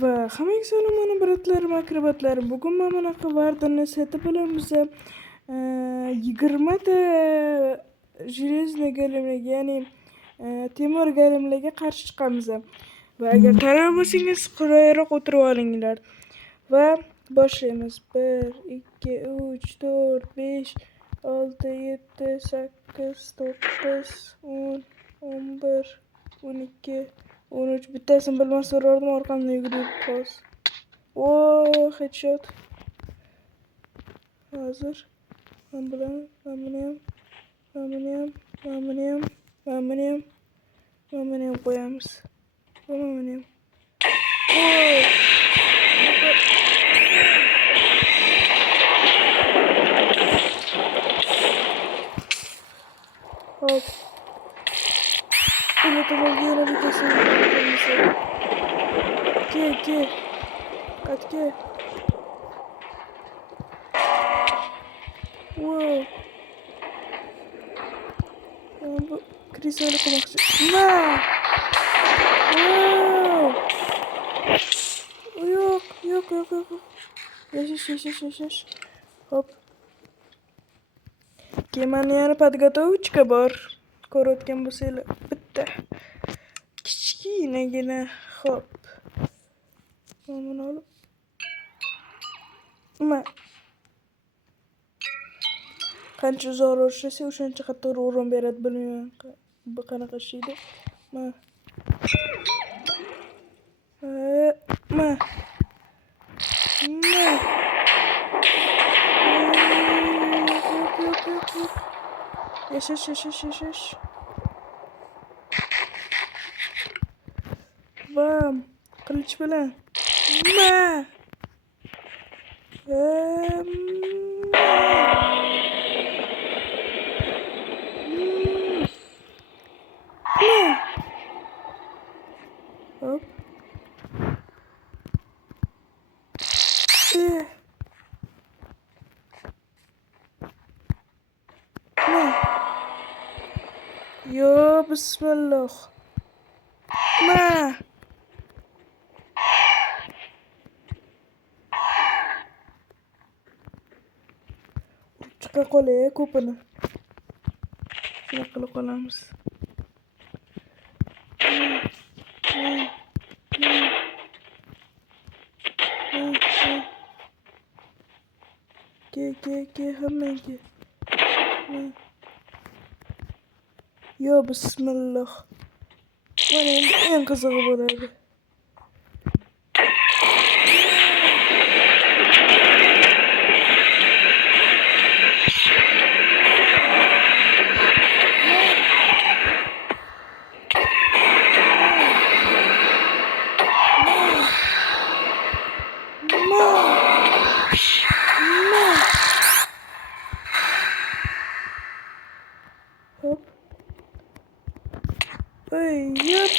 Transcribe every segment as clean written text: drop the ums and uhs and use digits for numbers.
Va hammaga salom, mana biratlarim, akrobatlarim. Bugun mana bunaqa vardani seti bilan biza 20 ta железный golemlarga, ya'ni temir golemlarga qarshi chiqamiz. Va agar tayyor bo'lsangiz, qulayroq o'tirib olinglar. Va boshlaymiz. 1 2 3 4 5 6 7 8 9 10 11 12 13. Bittasini bilmasam so'radim, orqamdan yugurib qoldi. Headshot. Hozir. Men bilaman, men ham qo'yamiz. Men ham. Hop. Ini tomonga yana bittasini qo'yamiz. Ke. Qatga. Bu krisali qilmoqchi. Yo'q. Yashash. Hop. Kemani yana подготовочка bor. Ko'rayotgan bo'lsanglar, bitta kichkinagina. Hop. Mana olib. Qancha uzoq urishsa, o'shancha qattiq o'rin beradi, bilmayman. Bu qanaqa ish edi? Yashash. Bam. Qilich bilan. Hop. Yo, bismillah. Chiqa qolay ko'pini. Shuna qilib qolamiz. Ke hammaga. Yo, bismillah. Mana endi eng qizig'i bo'ladi. Hop. Yep.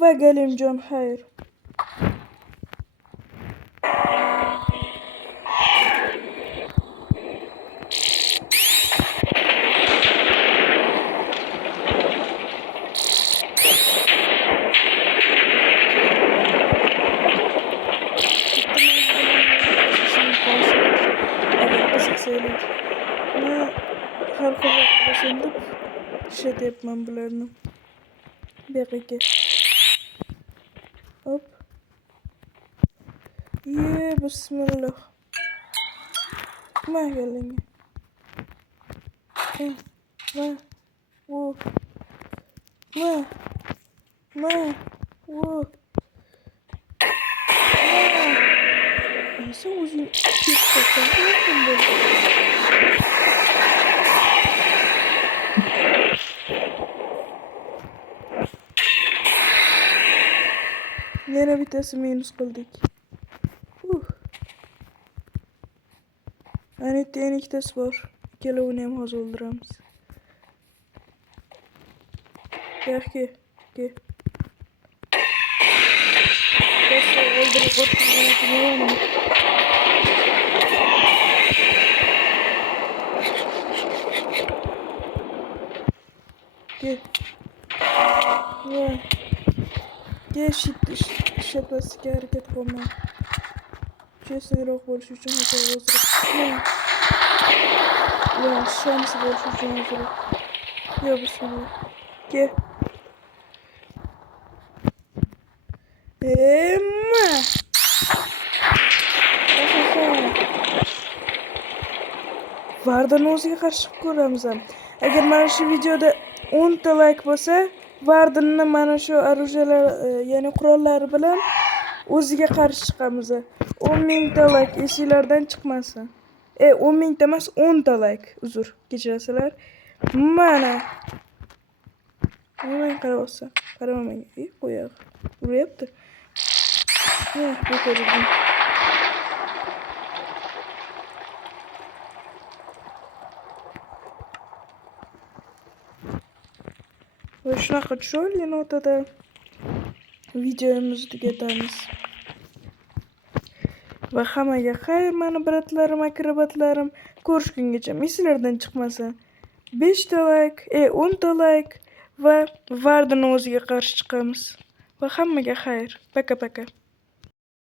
Va Galimjon, xayr. Har xil bo'lsanda ishlatyapman bularni. Beqiga. Hop. Bismillah. Magalinga. Nasıl uzun yana bittasi minus qildik. Ana yana ikkitasi bor. Ikkalovini ham hozir o'ldiramiz. Yaxshi. Bas o'ldirib qo'ydim. ishlatmaslikka harakat qilaman. Chestliroq bo'lish uchun hozir ishonchli bo'lish uchun hozir. Yo, bismillah. Kel. Emma. Vardani o'ziga qarshi ko'ramiz ham. Agar mana shu videoda 10 ta like bo'lsa, Vardinni mana shu orужиялар, ya'ni qurollari bilan o'ziga qarshi chiqamiz. 10 mingta like esinglardan chiqmasin. 10 mingta emas, 10 ta like. Uzr, kechirasizlar. Mana. Nima qarayapsan? Qarama menga. Qo'yaq. Uryapti. Bu ko'rdim. Va shunaqa cho'lli notada videomizni tugatamiz. Va hammaga xayr, mani bratlarim, akrobatlarim. Ko'rishgungacha esinglardan chiqmasin. 5 ta like, 10 ta like va Vardini o'ziga qarshi chiqamiz. Va hammaga xayr. Paka-paka.